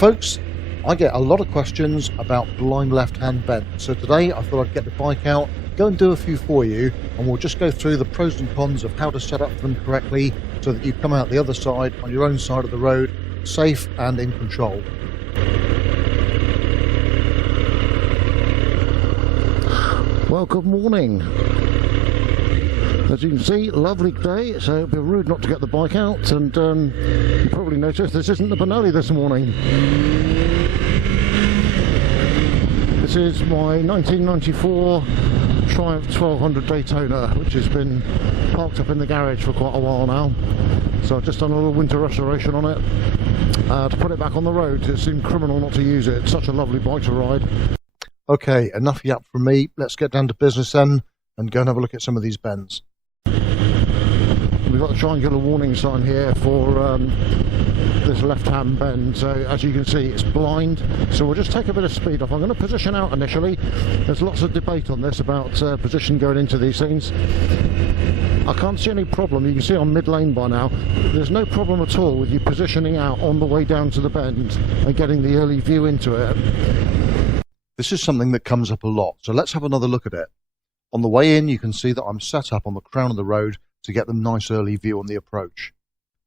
folks, I get a lot of questions about blind left-hand bend, so today I thought I'd get the bike out, go and do a few for you, and we'll just go through the pros and cons of how to set up them correctly so that you come out the other side on your own side of the road, safe and in control. Well, good morning. As you can see, lovely day, so it'd be rude not to get the bike out, and you probably noticed this isn't the Benelli this morning. This is my 1994 Triumph 1200 Daytona, which has been parked up in the garage for quite a while now. So I've just done a little winter restoration on it to put it back on the road. It seemed criminal not to use it. It's such a lovely bike to ride. Okay, enough yap from me. Let's get down to business then and go and have a look at some of these bends. We've got the triangular warning sign here for this left-hand bend, so as you can see it's blind, so we'll just take a bit of speed off. I'm going to position out initially. There's lots of debate on this about position going into these things. I can't see any problem. You can see I'm mid-lane by now. There's no problem at all with you positioning out on the way down to the bend and getting the early view into it. This is something that comes up a lot, so let's have another look at it. On the way in, you can see that I'm set up on the crown of the road to get the nice early view on the approach.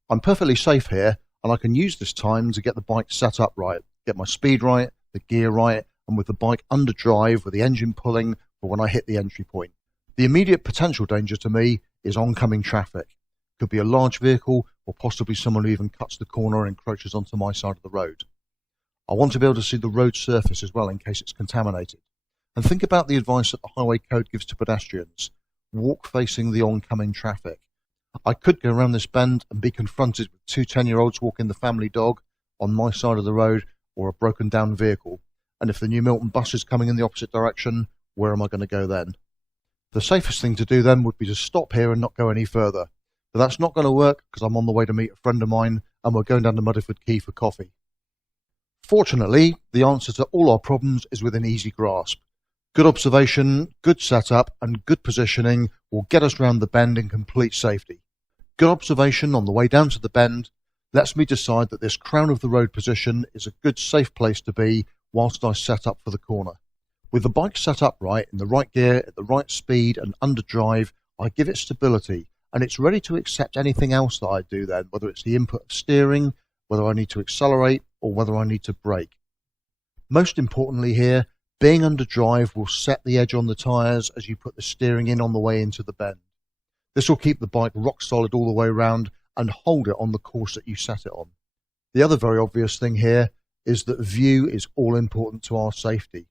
I'm perfectly safe here, and I can use this time to get the bike set up right, get my speed right, the gear right, and with the bike under drive with the engine pulling for when I hit the entry point. The immediate potential danger to me is oncoming traffic. Could be a large vehicle or possibly someone who even cuts the corner and encroaches onto my side of the road. I want to be able to see the road surface as well in case it's contaminated. And think about the advice that the highway code gives to pedestrians. Walk facing the oncoming traffic. I could go around this bend and be confronted with two 10-year-olds walking the family dog on my side of the road or a broken down vehicle. And if the New Milton bus is coming in the opposite direction, where am I going to go then? The safest thing to do then would be to stop here and not go any further. But that's not going to work because I'm on the way to meet a friend of mine and we're going down to Mudderford Quay for coffee. Fortunately, the answer to all our problems is within easy grasp. Good observation, good setup, and good positioning will get us round the bend in complete safety. Good observation on the way down to the bend lets me decide that this crown of the road position is a good safe place to be whilst I set up for the corner. With the bike set up right, in the right gear, at the right speed and under drive, I give it stability and it's ready to accept anything else that I do then, whether it's the input of steering, whether I need to accelerate or whether I need to brake. Most importantly here, being under drive will set the edge on the tyres as you put the steering in on the way into the bend. This will keep the bike rock solid all the way around and hold it on the course that you set it on. The other very obvious thing here is that view is all important to our safety.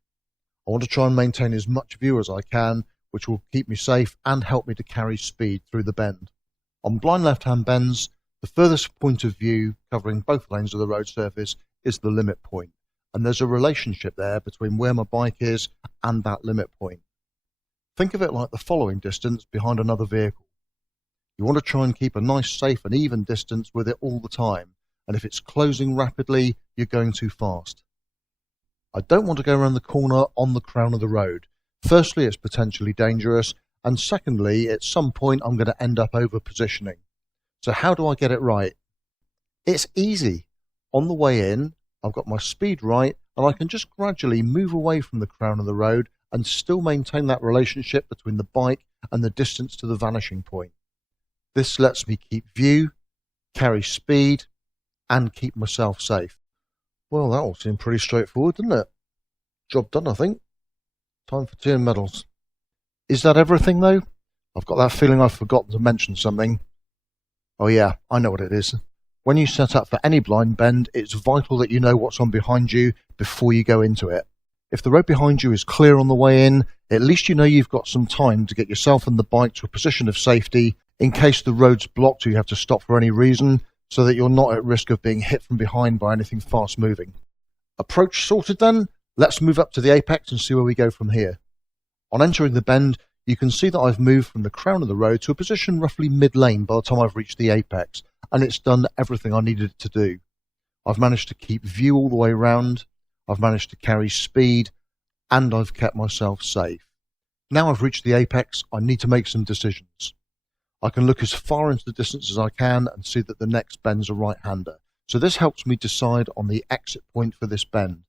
I want to try and maintain as much view as I can, which will keep me safe and help me to carry speed through the bend. On blind left-hand bends, the furthest point of view covering both lanes of the road surface is the limit point. And there's a relationship there between where my bike is and that limit point. Think of it like the following distance behind another vehicle. You want to try and keep a nice, safe and even distance with it all the time, and if it's closing rapidly, you're going too fast. I don't want to go around the corner on the crown of the road. Firstly, it's potentially dangerous, and secondly, at some point I'm going to end up over positioning. So how do I get it right? It's easy. On the way in, I've got my speed right, and I can just gradually move away from the crown of the road and still maintain that relationship between the bike and the distance to the vanishing point. This lets me keep view, carry speed, and keep myself safe. Well, that all seemed pretty straightforward, didn't it? Job done, I think. Time for tea and medals. Is that everything, though? I've got that feeling I've forgotten to mention something. Oh yeah, I know what it is. When you set up for any blind bend, it's vital that you know what's on behind you before you go into it. If the road behind you is clear on the way in, at least you know you've got some time to get yourself and the bike to a position of safety in case the road's blocked or you have to stop for any reason, so that you're not at risk of being hit from behind by anything fast moving. Approach sorted then? Let's move up to the apex and see where we go from here. On entering the bend, you can see that I've moved from the crown of the road to a position roughly mid-lane by the time I've reached the apex, and it's done everything I needed it to do. I've managed to keep view all the way around, I've managed to carry speed, and I've kept myself safe. Now I've reached the apex, I need to make some decisions. I can look as far into the distance as I can and see that the next bend's a right-hander. so this helps me decide on the exit point for this bend.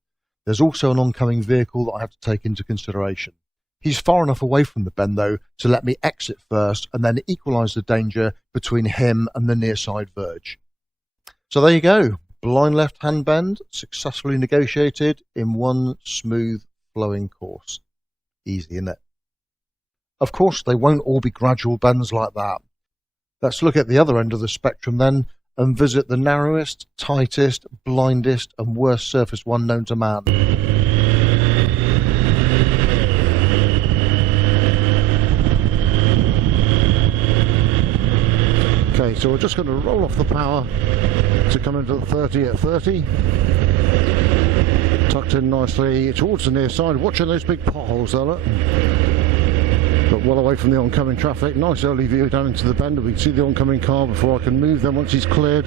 There's also an oncoming vehicle that I have to take into consideration. He's far enough away from the bend though to let me exit first and then equalise the danger between him and the near side verge. So there you go, blind left hand bend successfully negotiated in one smooth flowing course. Easy, isn't it? Of course they won't all be gradual bends like that. Let's look at the other end of the spectrum then and visit the narrowest, tightest, blindest and worst surface one known to man. Okay, so we're just going to roll off the power to come into the 30 at 30. Tucked in nicely towards the near side, watching those big potholes there, look. But well away from the oncoming traffic. Nice early view down into the bend. We can see the oncoming car before I can move them once he's cleared.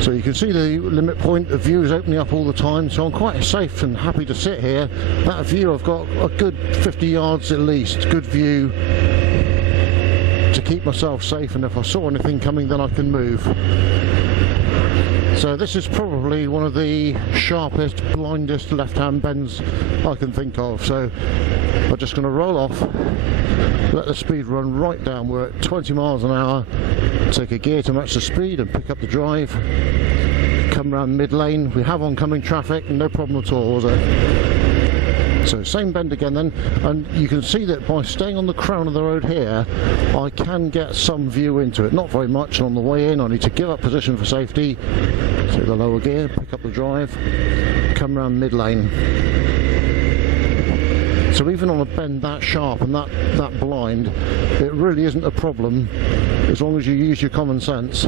So you can see the limit point, the view is opening up all the time, so I'm quite safe and happy to sit here. That view, I've got a good 50 yards at least, good view to keep myself safe, and if I saw anything coming then I can move. So this is probably one of the sharpest, blindest left-hand bends I can think of. So I'm just going to roll off, let the speed run right down. We're at 20 miles an hour. Take a gear to match the speed and pick up the drive. Come round mid-lane. We have oncoming traffic, no problem at all, was it? So same bend again then, and you can see that by staying on the crown of the road here I can get some view into it, not very much, and on the way in I need to give up position for safety, take the lower gear, pick up the drive, come round mid lane. So even on a bend that sharp and that blind, it really isn't a problem as long as you use your common sense.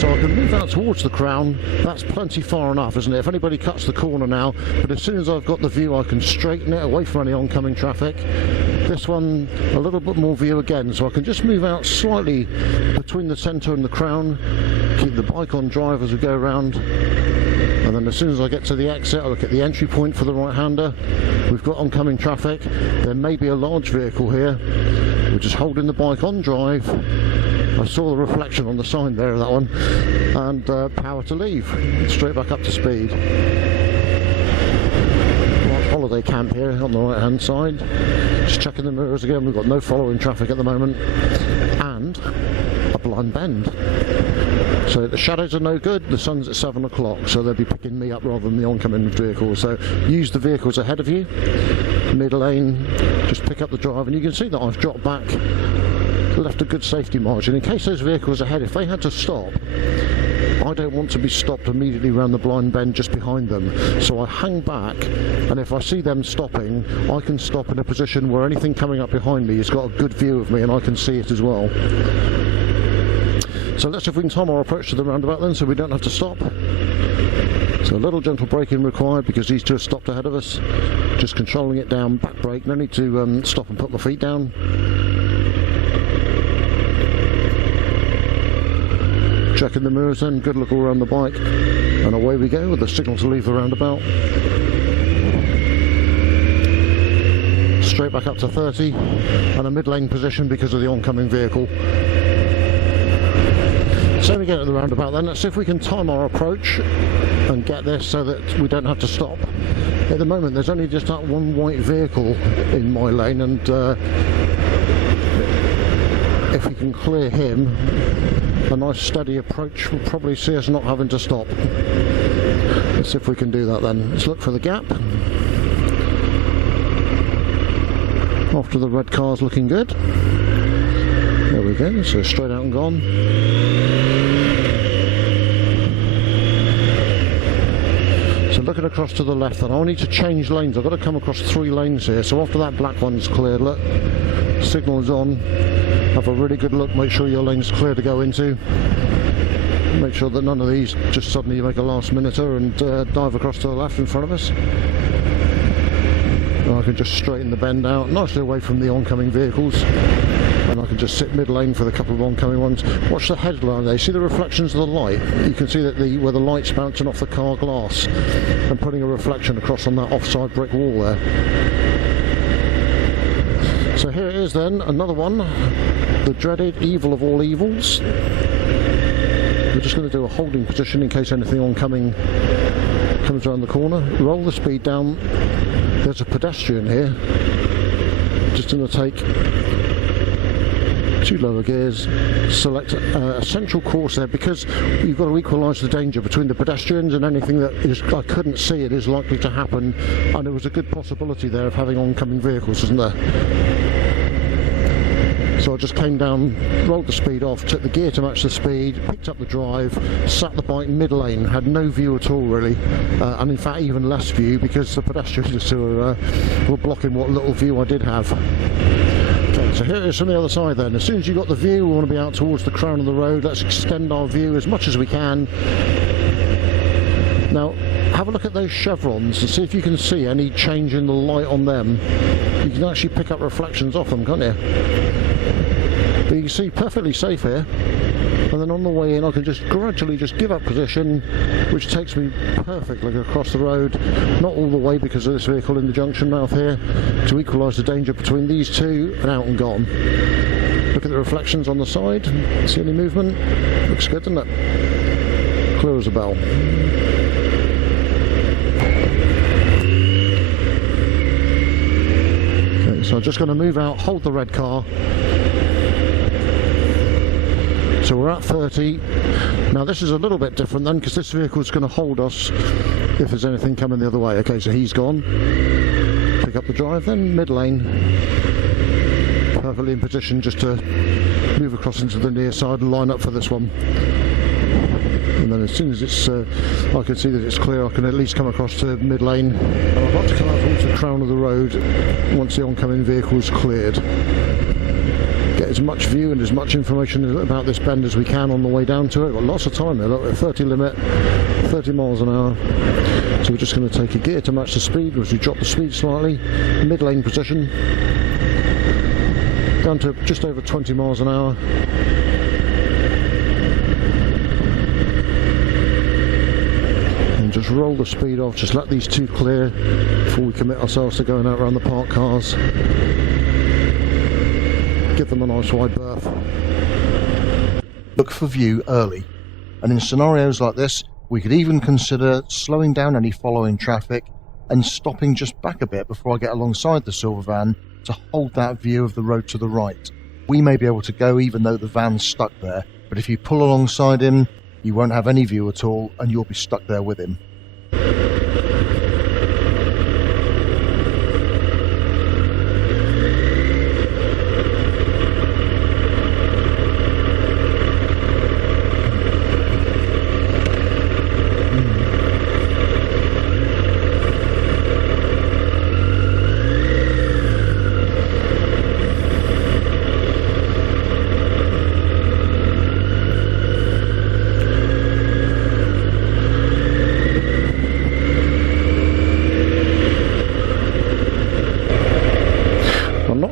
So I can move out towards the crown. That's plenty far enough, isn't it? If anybody cuts the corner now, but as soon as I've got the view I can straighten it away from any oncoming traffic. This one a little bit more view again, so I can just move out slightly between the centre and the crown, keep the bike on drive as we go around, and then as soon as I get to the exit I look at the entry point for the right-hander. We've got oncoming traffic. There may be a large vehicle here. We're just holding the bike on drive. I saw the reflection on the sign there of that one, and power to leave, straight back up to speed. Right, holiday camp here on the right hand side, just checking the mirrors again. We've got no following traffic at the moment, and a blind bend. So the shadows are no good, the sun's at 7 o'clock, so they'll be picking me up rather than the oncoming vehicles. So use the vehicles ahead of you, mid lane, just pick up the drive, and you can see that I've dropped back, left a good safety margin in case those vehicles ahead, if they had to stop, I don't want to be stopped immediately around the blind bend just behind them. So I hang back, and if I see them stopping, I can stop in a position where anything coming up behind me has got a good view of me and I can see it as well. So let's see if we can time our approach to the roundabout then, so we don't have to stop. So a little gentle braking required because these two have stopped ahead of us. Just controlling it down, back brake, no need to stop and put my feet down. Checking the mirrors then, good look all around the bike, and away we go with the signal to leave the roundabout. Straight back up to 30 and a mid-lane position because of the oncoming vehicle. Same again at the roundabout then. Let's see if we can time our approach and get this so that we don't have to stop. At the moment there's only just that one white vehicle in my lane, and if we can clear him, a nice steady approach will probably see us not having to stop. Let's see if we can do that then. Let's look for the gap. After the red car's looking good. There we go, so straight out and gone. So looking across to the left then, I need to change lanes. I've got to come across 3 lanes here, so after that black one's cleared, look, signal is on. Have a really good look, make sure your lane's clear to go into. Make sure that none of these just suddenly make a last minuter and dive across to the left in front of us. And I can just straighten the bend out, nicely away from the oncoming vehicles. And I can just sit mid-lane for the couple of oncoming ones. Watch the headline there, see the reflections of the light? You can see that where the light's bouncing off the car glass and putting a reflection across on that offside brick wall there. So here it is then, another one, the dreaded evil of all evils. We're just going to do a holding position in case anything oncoming comes around the corner. Roll the speed down. There's a pedestrian here. Just going to take 2 lower gears, select a central course there, because you've got to equalise the danger between the pedestrians and anything that is, I couldn't see it, is likely to happen, and there was a good possibility there of having oncoming vehicles, isn't there? So I just came down, rolled the speed off, took the gear to match the speed, picked up the drive, sat the bike mid-lane, had no view at all really, and in fact even less view because the pedestrians were blocking what little view I did have. Okay, so here it is from the other side then. As soon as you've got the view, we want to be out towards the crown of the road. Let's extend our view as much as we can. Now, have a look at those chevrons and see if you can see any change in the light on them. You can actually pick up reflections off them, can't you? But you can see perfectly safe here. And then on the way in, I can just gradually just give up position, which takes me perfectly across the road. Not all the way because of this vehicle in the junction mouth here, to equalise the danger between these two, and out and gone. Look at the reflections on the side. See any movement? Looks good, doesn't it? Clear as a bell. Okay, so I'm just going to move out, hold the red car. So we're at 30. Now this is a little bit different then, because this vehicle is going to hold us if there's anything coming the other way. Okay, so he's gone. Pick up the drive then, mid lane. Perfectly in position just to move across into the near side and line up for this one. And then as soon as it's, I can see that it's clear, I can at least come across to mid lane. And I'd like to come out towards the crown of the road once the oncoming vehicle is cleared. Get as much view and as much information about this bend as we can on the way down to it. Got lots of time there, look, 30 limit, 30 miles an hour. So we're just going to take a gear to match the speed as we drop the speed slightly. Mid lane position. Down to just over 20 miles an hour. And just roll the speed off, just let these two clear before we commit ourselves to going out around the parked cars. Give them a nice wide berth. Look for view early, and in scenarios like this we could even consider slowing down any following traffic and stopping just back a bit before I get alongside the silver van to hold that view of the road to the right. We may be able to go even though the van's stuck there, but if you pull alongside him you won't have any view at all and you'll be stuck there with him.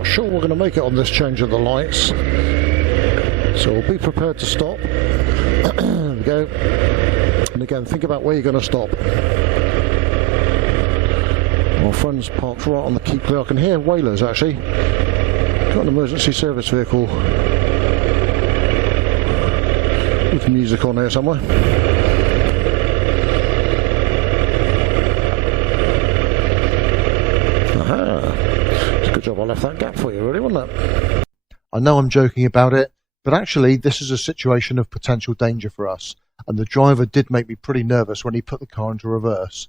Sure we're going to make it on this change of the lights, so we'll be prepared to stop. There we go. And again, think about where you're going to stop. Our friend's parked right on the keep clear. I can hear Whalers actually. Got an emergency service vehicle with music on here somewhere. Aha. Good job I left that gap for you, really, wasn't it? I know I'm joking about it, but actually this is a situation of potential danger for us, and the driver did make me pretty nervous when he put the car into reverse.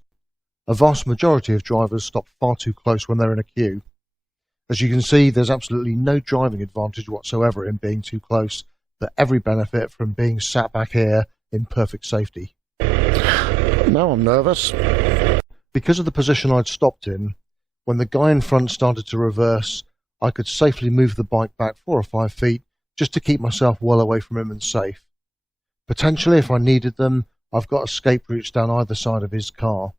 A vast majority of drivers stop far too close when they're in a queue. As you can see, there's absolutely no driving advantage whatsoever in being too close, but every benefit from being sat back here in perfect safety. Now I'm nervous. Because of the position I'd stopped in, when the guy in front started to reverse, I could safely move the bike back 4 or 5 feet just to keep myself well away from him and safe. Potentially, if I needed them, I've got escape routes down either side of his car.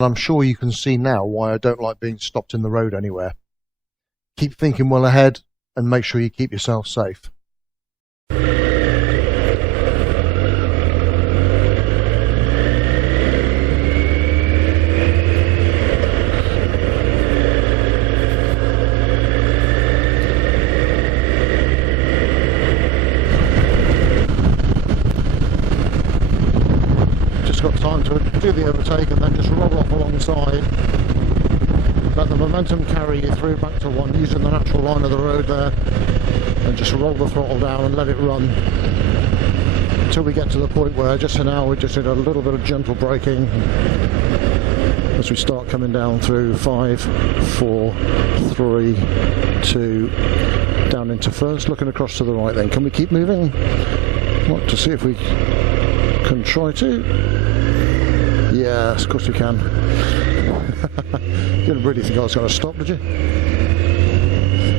And I'm sure you can see now why I don't like being stopped in the road anywhere. Keep thinking well ahead and make sure you keep yourself safe. do the overtake and then just roll off alongside. Let the momentum carry you through back to one using the natural line of the road there, and just roll the throttle down and let it run until we get to the point where just for now we just need a little bit of gentle braking as we start coming down through 5, 4, 3, 2, down into first, looking across to the right then. Can we keep moving? Want to see if we can try to. Yes, of course we can. You didn't really think I was going to stop, did you?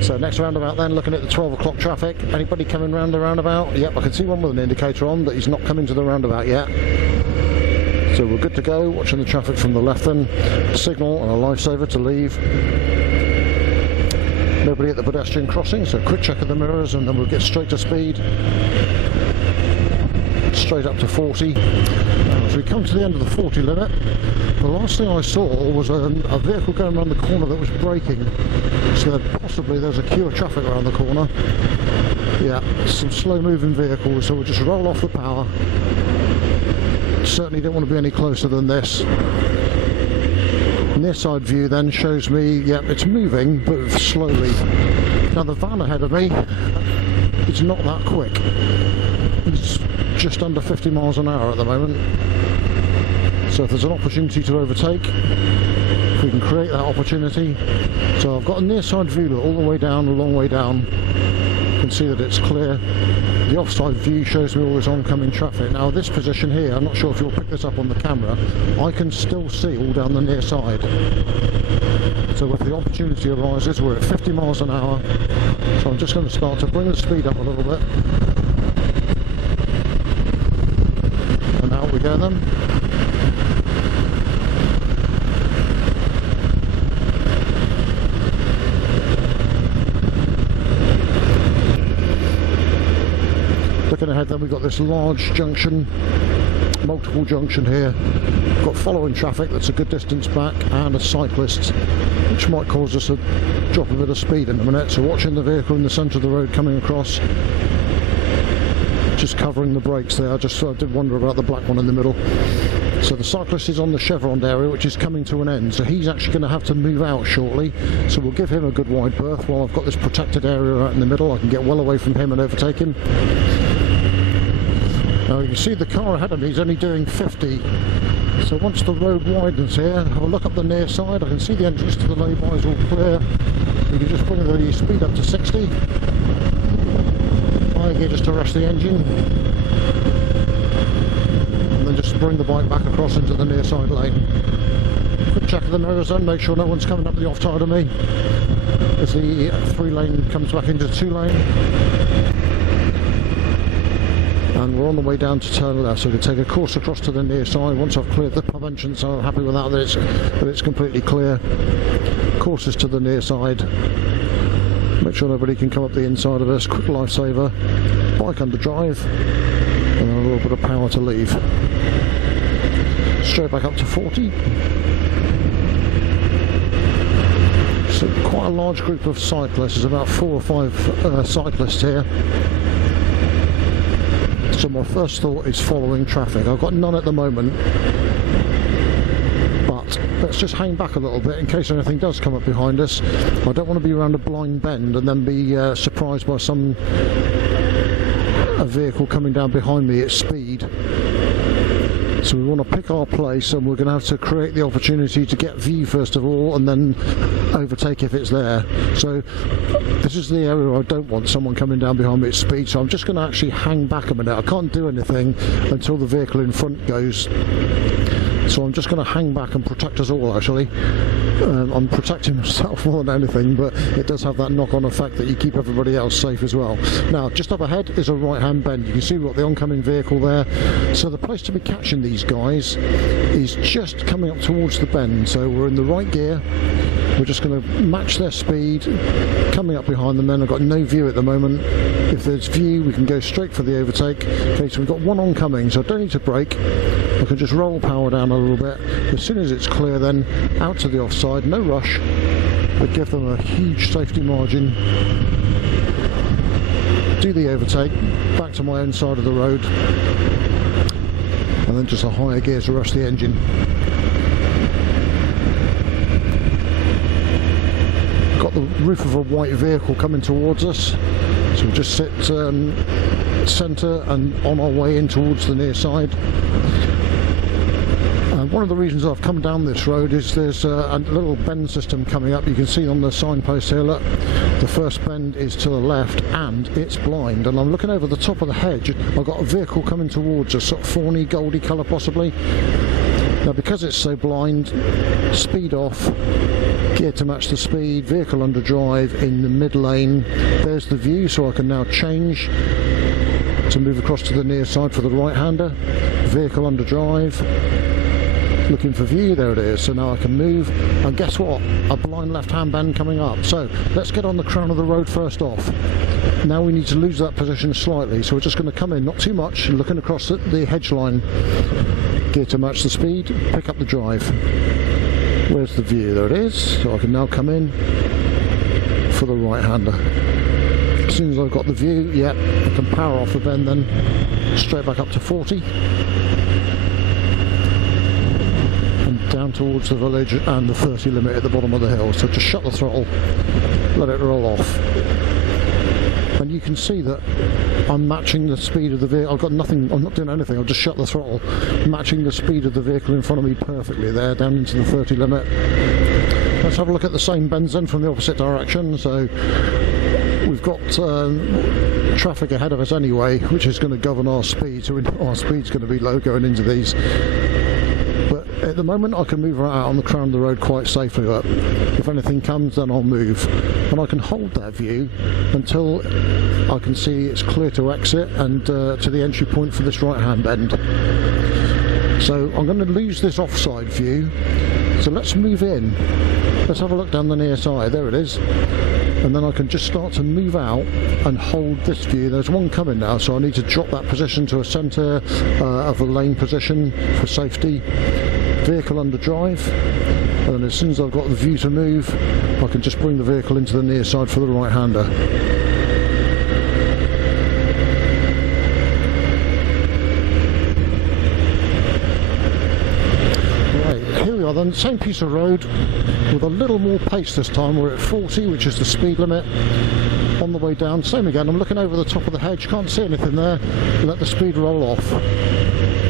So next roundabout then, looking at the 12 o'clock traffic. Anybody coming round the roundabout? Yep, I can see one with an indicator on, but he's not coming to the roundabout yet. So we're good to go. Watching the traffic from the left then. Signal and a lifesaver to leave. Nobody at the pedestrian crossing, so quick check of the mirrors and then we'll get straight to speed. Straight up to 40. As we come to the end of the 40 limit, the last thing I saw was a vehicle going around the corner that was braking, so possibly there's a queue of traffic around the corner. Yeah, some slow moving vehicles, so we'll just roll off the power. Certainly don't want to be any closer than this. Near side view then shows me, yep, it's moving but slowly. Now the van ahead of me, it's not that quick. It's just under 50 miles an hour at the moment. So if there's an opportunity to overtake, if we can create that opportunity. So I've got a near side view all the way down, a long way down. You can see that it's clear. The offside view shows me all this oncoming traffic. Now this position here, I'm not sure if you'll pick this up on the camera, I can still see all down the near side. So if the opportunity arises, we're at 50 miles an hour. So I'm just going to start to bring the speed up a little bit. And out we go then. Looking ahead then, we've got this large junction, multiple junction here. We've got following traffic that's a good distance back and a cyclist, which might cause us to drop a bit of speed in a minute. So watching the vehicle in the centre of the road coming across, just covering the brakes there. I did wonder about the black one in the middle. So the cyclist is on the chevron area, which is coming to an end, so he's actually going to have to move out shortly. So we'll give him a good wide berth while I've got this protected area out in the middle. I can get well away from him and overtake him. Now you can see the car ahead of me is only doing 50. So once the road widens here, have a look up the near side. I can see the entrance to the lay-by is all clear. We can just bring the speed up to 60. High gear just to rush the engine. And then just bring the bike back across into the near side lane. Quick check of the mirrors then, make sure no one's coming up the off side of me. As the 3-lane comes back into 2-lane. And we're on the way down to turn left, so we can take a course across to the near side. Once I've cleared the prevention, so I'm happy with that, that it's completely clear. Courses to the near side. Make sure nobody can come up the inside of us. Quick lifesaver. Bike under drive. And then a little bit of power to leave. Straight back up to 40. So quite a large group of cyclists. There's about 4 or 5 cyclists here. So my first thought is following traffic. I've got none at the moment, but let's just hang back a little bit in case anything does come up behind us. I don't want to be around a blind bend and then be surprised by a vehicle coming down behind me at speed. So we want to pick our place, and we're going to have to create the opportunity to get view first of all and then overtake if it's there. So this is the area where I don't want someone coming down behind me at speed, so I'm just going to actually hang back a minute. I can't do anything until the vehicle in front goes. So I'm just going to hang back and protect us all actually. I'm protecting myself more than anything, but it does have that knock-on effect that you keep everybody else safe as well. Now, just up ahead is a right-hand bend. You can see we've got the oncoming vehicle there. So the place to be catching these guys is just coming up towards the bend. So we're in the right gear. We're just going to match their speed, coming up behind them then. I've got no view at the moment. If there's view, we can go straight for the overtake. Okay, so we've got one oncoming, so I don't need to brake. I can just roll power down a little bit. As soon as it's clear then, out to the offside, no rush, but give them a huge safety margin. Do the overtake, back to my own side of the road. and then just a higher gear to rush the engine. Got the roof of a white vehicle coming towards us, so we'll just sit centre and on our way in towards the near side. One of the reasons I've come down this road is there's a little bend system coming up. You can see on the signpost here, look, the first bend is to the left and it's blind, and I'm looking over the top of the hedge. I've got a vehicle coming towards us, sort of fawny, goldy colour possibly. Now because it's so blind, speed off, gear to match the speed, vehicle under drive in the mid lane. There's the view, so I can now change to move across to the near side for the right hander. Vehicle under drive, looking for view, there it is. So now I can move, and guess what, a blind left hand bend coming up. So let's get on the crown of the road first off. Now we need to lose that position slightly, so we're just going to come in, not too much, looking across the hedge line. Gear to match the speed, pick up the drive. Where's the view? There it is. So I can now come in for the right hander. As soon as I've got the view, yeah, I can power off the bend then, straight back up to 40. Down towards the village and the 30 limit at the bottom of the hill. So just shut the throttle, let it roll off, and you can see that I'm matching the speed of the vehicle. I've got nothing, I'm not doing anything, I've just shut the throttle, matching the speed of the vehicle in front of me perfectly there, down into the 30 limit. Let's have a look at the same bends then from the opposite direction. So we've got traffic ahead of us anyway, which is going to govern our speed, so our speed's going to be low going into these. At the moment I can move right out on the crown of the road quite safely, but if anything comes then I'll move, and I can hold that view until I can see it's clear to exit and to the entry point for this right hand bend. So I'm going to lose this offside view, so let's move in, let's have a look down the near side, there it is, and then I can just start to move out and hold this view. There's one coming now, so I need to drop that position to a centre of the lane position for safety. Vehicle under drive, and then as soon as I've got the view to move, I can just bring the vehicle into the near side for the right hander. Right, here we are then, same piece of road with a little more pace this time. We're at 40, which is the speed limit. On the way down, same again, I'm looking over the top of the hedge, can't see anything there, let the speed roll off.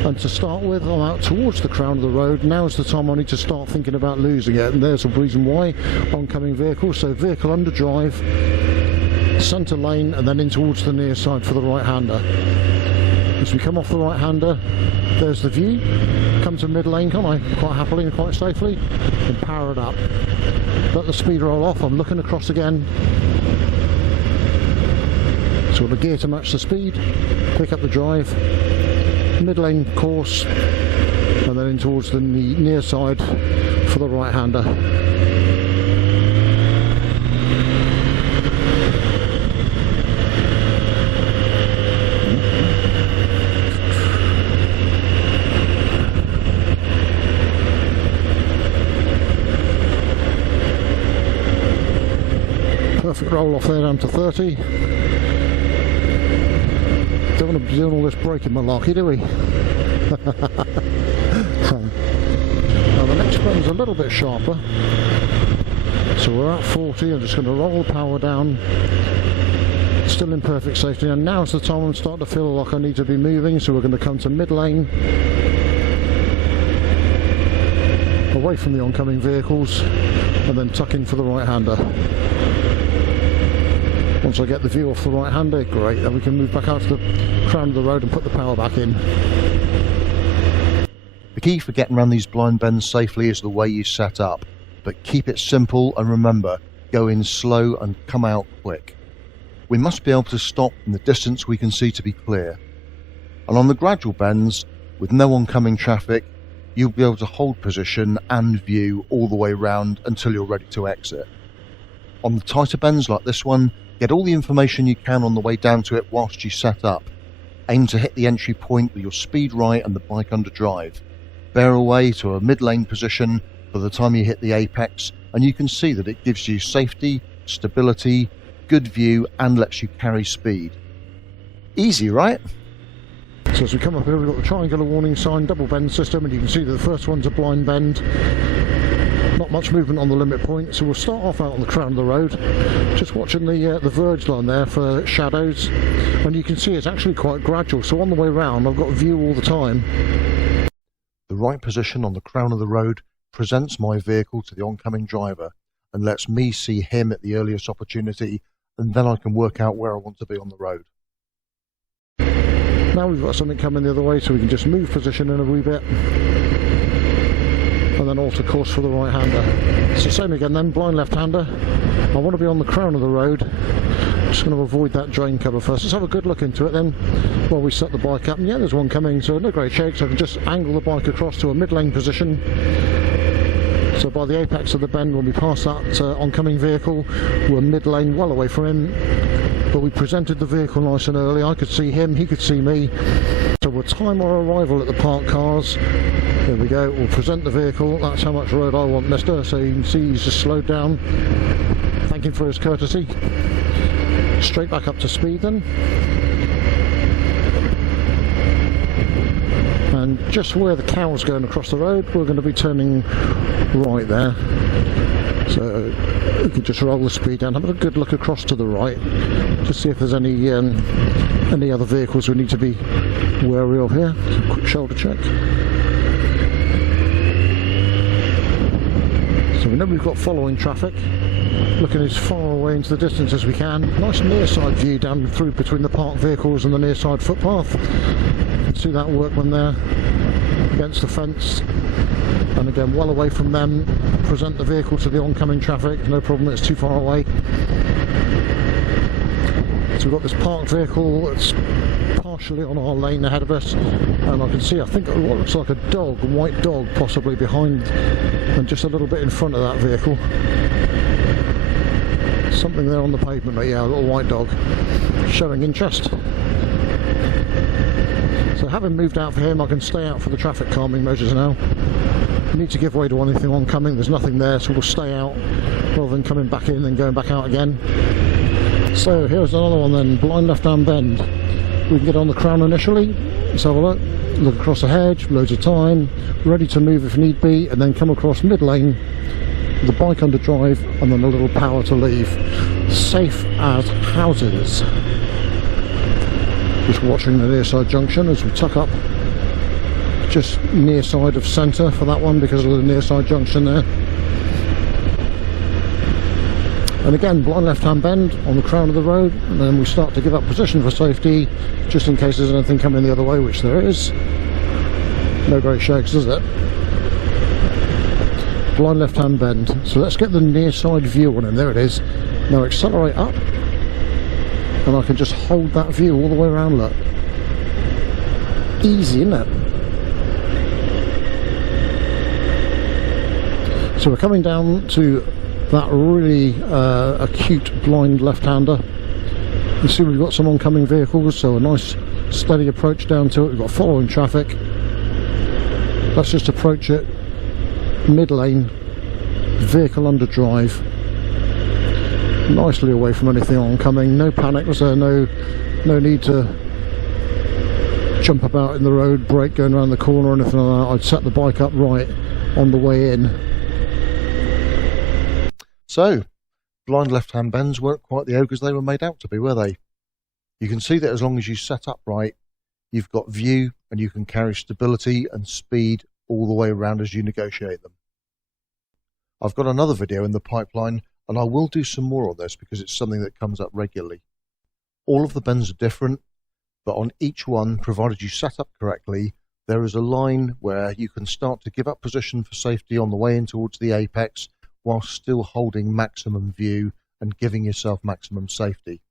And to start with, I'm out towards the crown of the road. Now's the time I need to start thinking about losing it, and there's a reason why. Oncoming vehicle, so vehicle under drive, centre lane, and then in towards the near side for the right hander. As we come off the right hander, there's the view. Come to mid lane, can't I? Quite happily and quite safely, and power it up. Let the speed roll off. I'm looking across again. So the gear to match the speed, pick up the drive, mid lane course, and then in towards the near side for the right hander. Perfect roll off there down to 30. Don't want to be doing all this braking malarkey, do we? Now the next bend's a little bit sharper, so we're at 40. I'm just going to roll the power down, still in perfect safety, and now's the time I'm starting to feel like I need to be moving, so we're going to come to mid lane, away from the oncoming vehicles, and then tuck in for the right hander. Once I get the view off the right hander, great, then we can move back out to the crown of the road and put the power back in. The key for getting around these blind bends safely is the way you set up, but keep it simple, and remember, go in slow and come out quick. We must be able to stop in the distance we can see to be clear. And on the gradual bends, with no oncoming traffic, you'll be able to hold position and view all the way round until you're ready to exit. On the tighter bends like this one, get all the information you can on the way down to it whilst you set up. Aim to hit the entry point with your speed right and the bike under drive. Bear away to a mid-lane position by the time you hit the apex, and you can see that it gives you safety, stability, good view, and lets you carry speed. Easy, right? So as we come up here, we've got the triangular warning sign, double bend system, and you can see that the first one's a blind bend. Not much movement on the limit point, so we'll start off out on the crown of the road, just watching the verge line there for shadows, and you can see it's actually quite gradual, so on the way round I've got view all the time. The right position on the crown of the road presents my vehicle to the oncoming driver and lets me see him at the earliest opportunity, and then I can work out where I want to be on the road. Now we've got something coming the other way, so we can just move position in a wee bit and then alter course for the right-hander. So same again then, blind left-hander. I want to be on the crown of the road. I'm just going to avoid that drain cover first. Let's have a good look into it then while we set the bike up. And yeah, there's one coming, so no great shake, so I can just angle the bike across to a mid-lane position. So by the apex of the bend, when we pass that oncoming vehicle, we're mid-lane, well away from him. But we presented the vehicle nice and early. I could see him, he could see me. So we'll time our arrival at the parked cars. There we go, we'll present the vehicle. That's how much road I want, mister. So you can see he's just slowed down. Thank him for his courtesy. Straight back up to speed then. And just where the cow's going across the road, we're going to be turning right there. So we can just roll the speed down, have a good look across to the right, just see if there's any other vehicles we need to be wary of here. So quick shoulder check. So we know we've got following traffic, looking as far away into the distance as we can. Nice near side view down through between the parked vehicles and the near side footpath. You can see that workman there against the fence, and again well away from them. Present the vehicle to the oncoming traffic, no problem, it's too far away. So we've got this parked vehicle that's partially on our lane ahead of us, and I can see, I think, what looks like a dog, a white dog possibly behind and just a little bit in front of that vehicle. Something there on the pavement, but yeah, a little white dog showing interest. So having moved out for him, I can stay out for the traffic calming measures now. We need to give way to anything oncoming, there's nothing there, so we'll stay out rather than coming back in and going back out again. So here's another one then, blind left-hand bend. We can get on the crown initially, let's have a look across the hedge, loads of time, ready to move if need be, and then come across mid-lane, the bike under drive, and then a little power to leave. Safe as houses. Just watching the near side junction as we tuck up just near side of centre for that one because of the near side junction there. And again, blind left-hand bend on the crown of the road, and then we start to give up position for safety just in case there's anything coming the other way, which there is. No great shakes, is it? Blind left-hand bend. So let's get the near side view on him. There it is. Now accelerate up, and I can just hold that view all the way around. Look, easy, isn't it? So we're coming down to that really acute blind left-hander. You see we've got some oncoming vehicles, so a nice steady approach down to it. We've got following traffic. Let's just approach it mid-lane, vehicle under drive, nicely away from anything oncoming. No panic, was there? No need to jump about in the road, brake going around the corner or anything like that. I'd set the bike up right on the way in. So, blind left-hand bends weren't quite the ogres they were made out to be, were they? You can see that as long as you set up right, you've got view and you can carry stability and speed all the way around as you negotiate them. I've got another video in the pipeline, and I will do some more on this because it's something that comes up regularly. All of the bends are different, but on each one, provided you set up correctly, there is a line where you can start to give up position for safety on the way in towards the apex, while still holding maximum view and giving yourself maximum safety.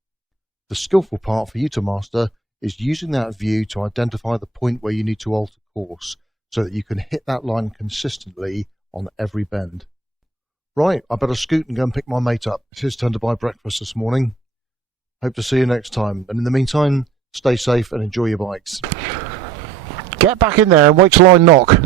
The skillful part for you to master is using that view to identify the point where you need to alter course so that you can hit that line consistently on every bend. Right, I better scoot and go and pick my mate up. It's his turn to buy breakfast this morning. Hope to see you next time. And in the meantime, stay safe and enjoy your bikes. Get back in there and wait till I knock.